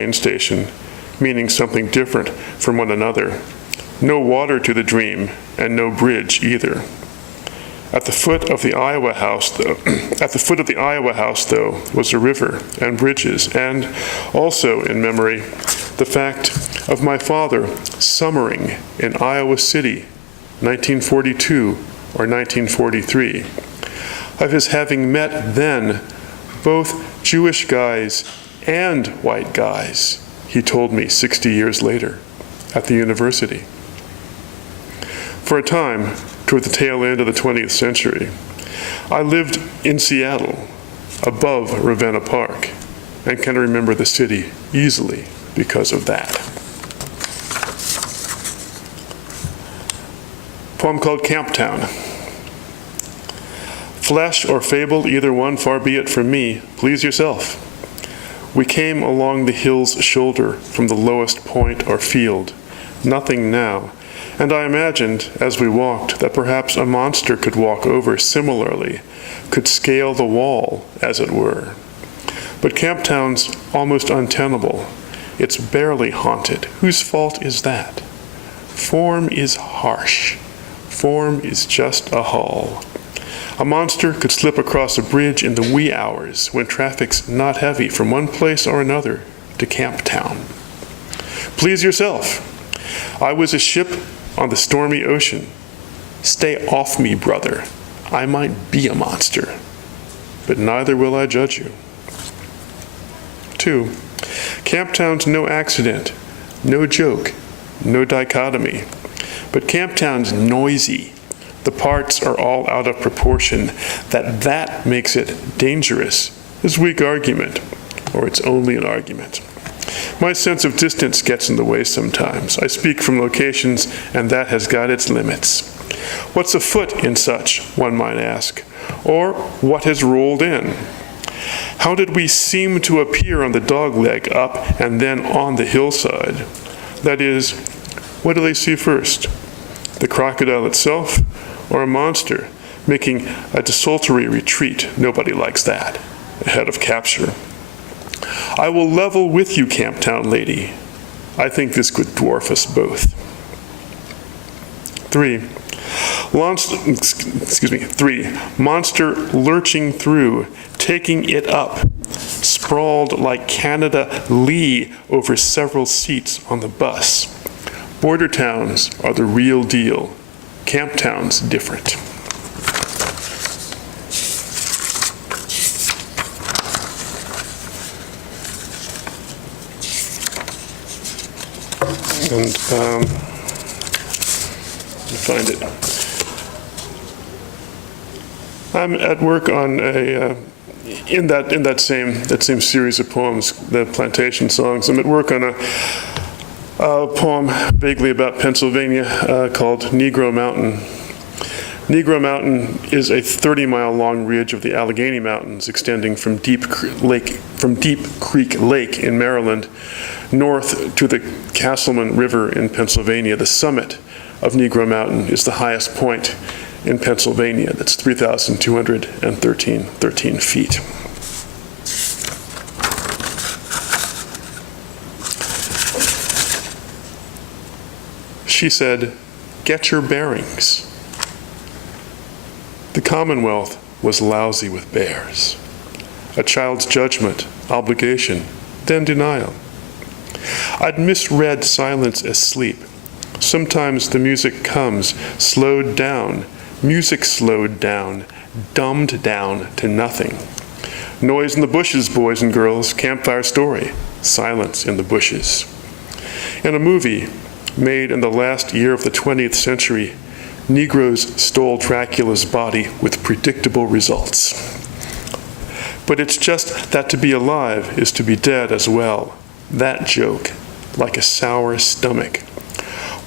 train station, meaning something different from one another. No water to the dream, and no bridge either. At the foot of the Iowa House, though, was a river and bridges, and also in memory, the fact of my father summering in Iowa City, 1942 or 1943, of his having met then both Jewish guys and white guys, he told me 60 years later, at the university. For a time, toward the tail end of the 20th century, I lived in Seattle, above Ravenna Park, and can remember the city easily because of that. Poem called Camptown. Flesh or fable, either one, far be it from me, please yourself. We came along the hill's shoulder from the lowest point or field, nothing now, and I imagined, as we walked, that perhaps a monster could walk over similarly, could scale the wall, as it were. But Camptown's almost untenable. It's barely haunted. Whose fault is that? Form is harsh. Form is just a hull. A monster could slip across a bridge in the wee hours when traffic's not heavy from one place or another to Camptown. Please yourself. I was a ship on the stormy ocean. Stay off me, brother. I might be a monster, but neither will I judge you. 2. Camptown's no accident, no joke, no dichotomy, but Camptown's noisy. The parts are all out of proportion. That makes it dangerous is weak argument, or it's only an argument. My sense of distance gets in the way sometimes. I speak from locations, and that has got its limits. What's afoot in such, one might ask, or what has rolled in? How did we seem to appear on the dogleg up and then on the hillside? That is, what do they see first? The crocodile itself, or a monster making a desultory retreat? Nobody likes that, ahead of capture. I will level with you, Camptown lady. I think this could dwarf us both. 3. Monster lurching through, taking it up, sprawled like Canada Lee over several seats on the bus. Border towns are the real deal. Camptown's different. And let me find it. I'm at work on in that same series of poems, the plantation songs. I'm at work on a poem vaguely about Pennsylvania called Negro Mountain. Negro Mountain is a 30-mile-long ridge of the Allegheny Mountains extending from Deep Creek Lake in Maryland north to the Castleman River in Pennsylvania. The summit of Negro Mountain is the highest point in Pennsylvania. That's 3,213 feet. She said, "Get your bearings." The Commonwealth was lousy with bears. A child's judgment, obligation, then denial. I'd misread silence as sleep. Sometimes the music comes, slowed down, music slowed down, dumbed down to nothing. Noise in the bushes, boys and girls, campfire story, silence in the bushes. In a movie made in the last year of the 20th century, Negroes stole Dracula's body with predictable results. But it's just that to be alive is to be dead as well. That joke, like a sour stomach.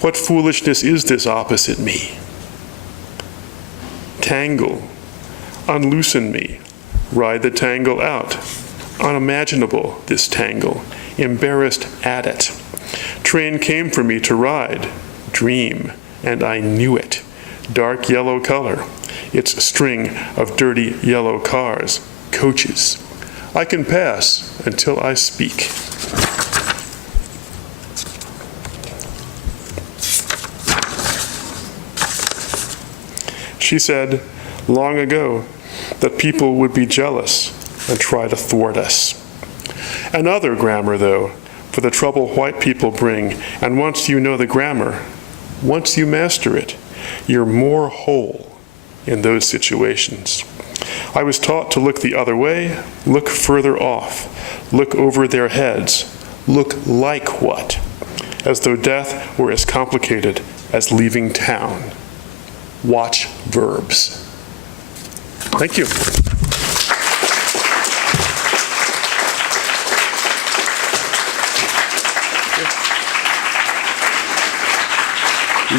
What foolishness is this opposite me? Tangle, unloosen me, ride the tangle out. Unimaginable, this tangle, embarrassed at it. Train came for me to ride, dream, and I knew it. Dark yellow color, its string of dirty yellow cars, coaches. I can pass until I speak. She said, long ago, that people would be jealous and try to thwart us. Another grammar, though, for the trouble white people bring, and once you know the grammar, once you master it, you're more whole in those situations. I was taught to look the other way, look further off, look over their heads, look like what? As though death were as complicated as leaving town. Watch verbs. Thank you.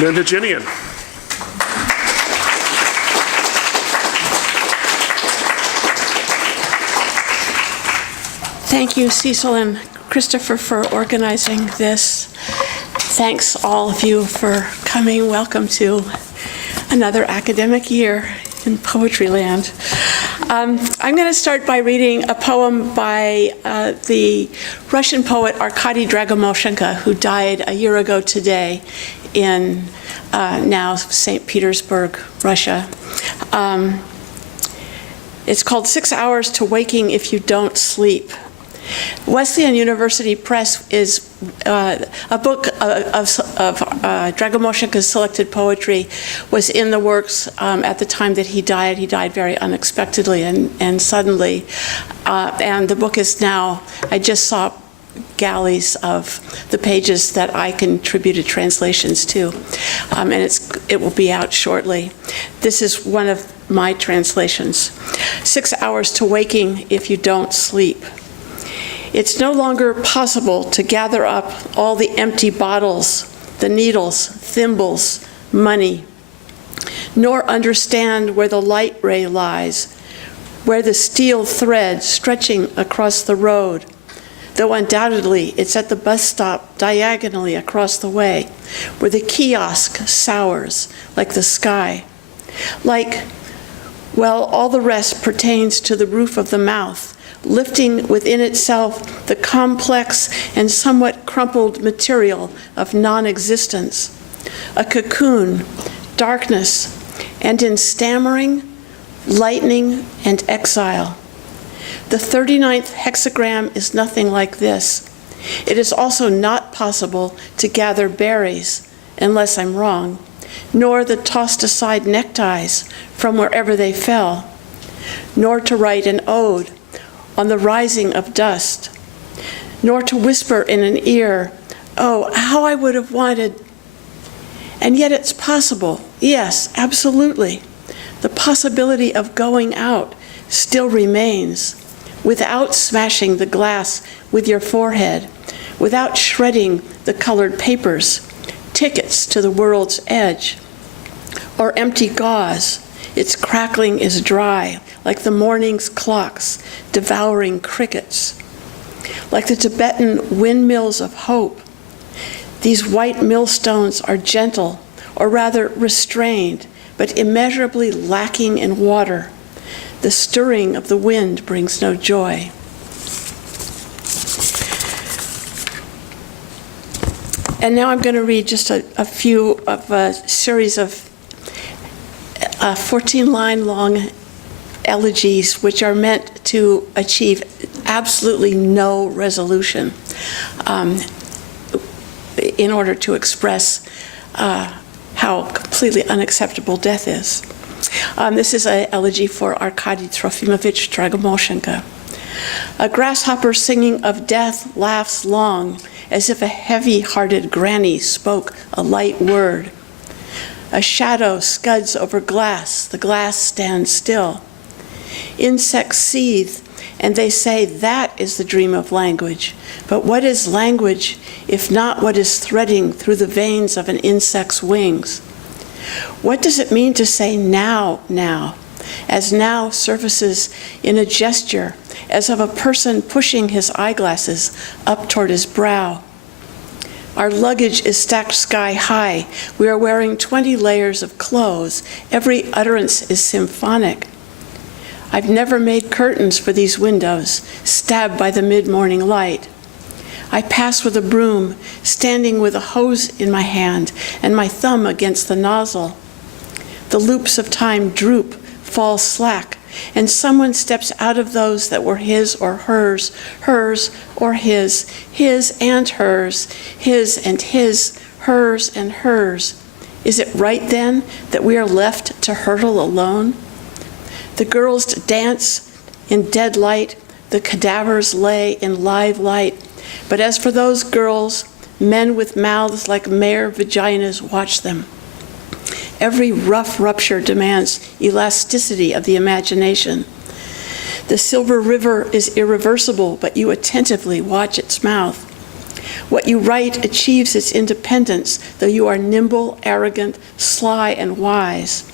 Lyn Hejinian. Thank you, Cecil and Christopher, for organizing this. Thanks all of you for coming. Welcome to another academic year in Poetry Land. I'm going to start by reading a poem by the Russian poet Arkady Dragomoshenko, who died a year ago today in now St. Petersburg, Russia. It's called 6 Hours to Waking If You Don't Sleep. Wesleyan University Press is a book of Dragomoshenko's selected poetry was in the works at the time that he died. He died very unexpectedly and suddenly. And the book is now, I just saw galleys of the pages that I contributed translations to. And it will be out shortly. This is one of my translations. 6 Hours to Waking If You Don't Sleep. It's no longer possible to gather up all the empty bottles, the needles, thimbles, money, nor understand where the light ray lies, where the steel thread stretching across the road, though undoubtedly it's at the bus stop diagonally across the way, where the kiosk sours like the sky. Like, well, all the rest pertains to the roof of the mouth, lifting within itself the complex and somewhat crumpled material of non-existence, a cocoon, darkness, and in stammering, lightning, and exile. The 39th hexagram is nothing like this. It is also not possible to gather berries, unless I'm wrong, nor the tossed aside neckties from wherever they fell, nor to write an ode on the rising of dust, nor to whisper in an ear, oh, how I would have wanted. And yet it's possible, yes, absolutely. The possibility of going out still remains, without smashing the glass with your forehead, without shredding the colored papers, tickets to the world's edge, or empty gauze. Its crackling is dry, like the morning's clocks devouring crickets. Like the Tibetan windmills of hope, these white millstones are gentle, or rather restrained, but immeasurably lacking in water. The stirring of the wind brings no joy. And now I'm going to read just a few of a series of 14-line long elegies, which are meant to achieve absolutely no resolution in order to express how completely unacceptable death is. This is an elegy for Arkady Trofimovich Dragomoshenko. A grasshopper singing of death laughs long, as if a heavy-hearted granny spoke a light word. A shadow scuds over glass, the glass stands still. Insects seethe, and they say that is the dream of language. But what is language if not what is threading through the veins of an insect's wings? What does it mean to say now, now, as now surfaces in a gesture, as of a person pushing his eyeglasses up toward his brow? Our luggage is stacked sky high. We are wearing 20 layers of clothes. Every utterance is symphonic. I've never made curtains for these windows, stabbed by the mid-morning light. I pass with a broom, standing with a hose in my hand and my thumb against the nozzle. The loops of time droop, fall slack, and someone steps out of those that were his or hers, hers or his and hers, his and his, hers and hers. Is it right then that we are left to hurtle alone? The girls dance in dead light, the cadavers lay in live light. But as for those girls, men with mouths like mare vaginas watch them. Every rough rupture demands elasticity of the imagination. The silver river is irreversible, but you attentively watch its mouth. What you write achieves its independence, though you are nimble, arrogant, sly, and wise.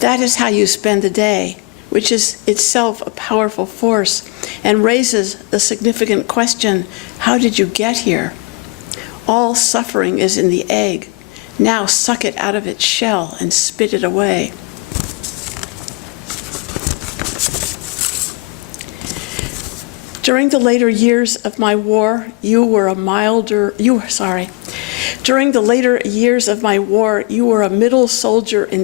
That is how you spend the day, which is itself a powerful force and raises the significant question, how did you get here? All suffering is in the egg. Now suck it out of its shell and spit it away. During the later years of my war, During the later years of my war, you were a middle soldier in